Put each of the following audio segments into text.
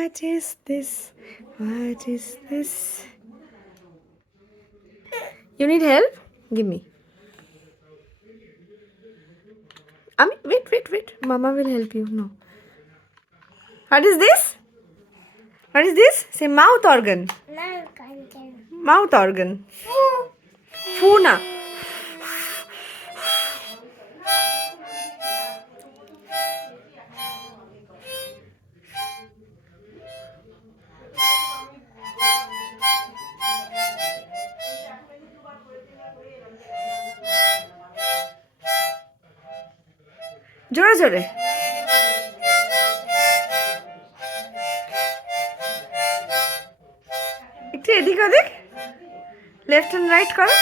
What is this? What is this? You need help? Give me. Wait. Mama will help you. No. What is this? What is this? Say mouth organ. Mouth organ. Foo na. জোরে জোরে। একটু এদিক ওদিক, left and right করো।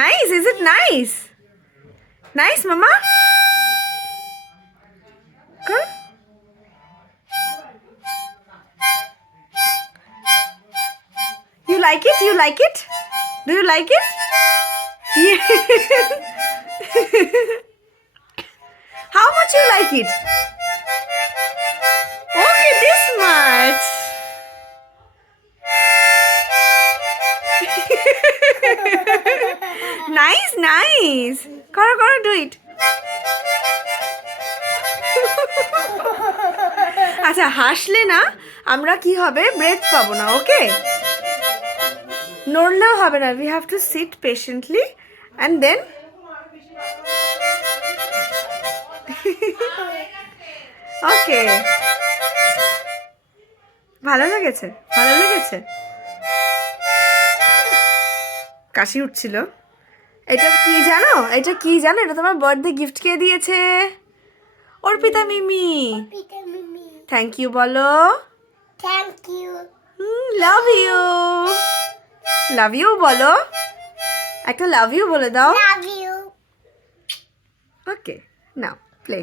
Nice, is it nice? Nice, mama? Good. You like it? You like it? Do you like it? Yes. How much you like it? Okay, this much. Nice. Karo, do it. আচ্ছা, হাসলে না আমরা কি হবে, ব্রেথ পাবো না। ওকে, নড়লেও হবে না। We have to sit patiently and then okay. ভালো লেগেছে? কাশি উঠছিল। এটা কি জানো? এটা তোমার বার্থডে গিফট কে দিয়েছে? অর্পিতা মিমি। থ্যাংক ইউ বলো। লাভ ইউ বলো। একটা লাভ ইউ বলে দাও। ওকে, নাও প্লে।